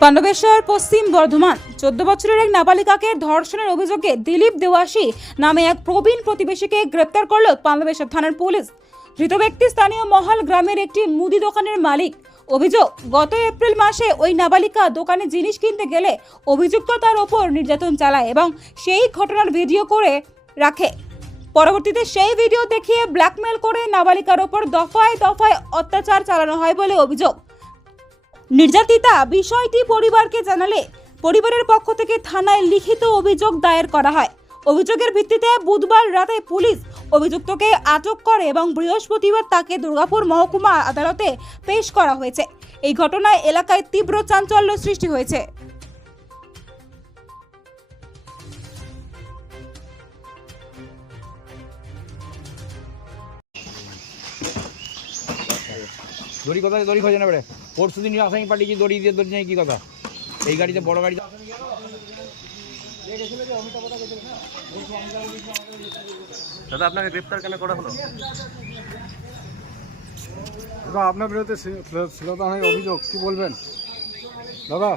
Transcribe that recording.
পাণ্ডবেশ্বর পশ্চিম বর্ধমান 14 বছরের এক নাবালিকাকে ধর্ষণের অভিযোগে দিলীপ দেওয়াসী নামে এক প্রবীণ প্রতিবেশীকে গ্রেপ্তার করল পাণ্ডবেশ্বর থানার পুলিশ। ধৃত ব্যক্তি স্থানীয় মহল গ্রামের একটি মুদি দোকানের মালিক। অভিযোগ, গত এপ্রিল মাসে ওই নাবালিকা দোকানে জিনিস কিনতে গেলে অভিযুক্ত তার ওপর নির্যাতন চালায় এবং সেই ঘটনার ভিডিও করে রাখে। পরবর্তীতে সেই ভিডিও দেখিয়ে ব্ল্যাকমেল করে নাবালিকার ওপর দফায় দফায় অত্যাচার চালানো হয় বলে অভিযোগ। নির্যাতিতা বিষয়টি পরিবারকে জানালে পরিবারের পক্ষ থেকে থানায় লিখিত অভিযোগ দায়ের করা হয়। অভিযোগের ভিত্তিতে বুধবার রাতে পুলিশ অভিযুক্তকে আটক করে এবং বৃহস্পতিবার তাকে দুর্গাপুর মহকুমা আদালতে পেশ করা হয়েছে। এই ঘটনায় এলাকায় তীব্র চাঞ্চল্য সৃষ্টি হয়েছে। দড়ি কোথায় দড়ি খোঁজে না বেড়ে পরশু দিন আসামি পাঠিয়েছি দড়ি দিয়ে দড়ি নেই কি কথা এই গাড়িতে বড় গাড়ি দাদা আপনাকে গ্রেপ্তার কেন করা হলো? দাদা আপনার বিরুদ্ধে শ্লীলতাহানির অভিযোগ, কি বলবেন দাদা?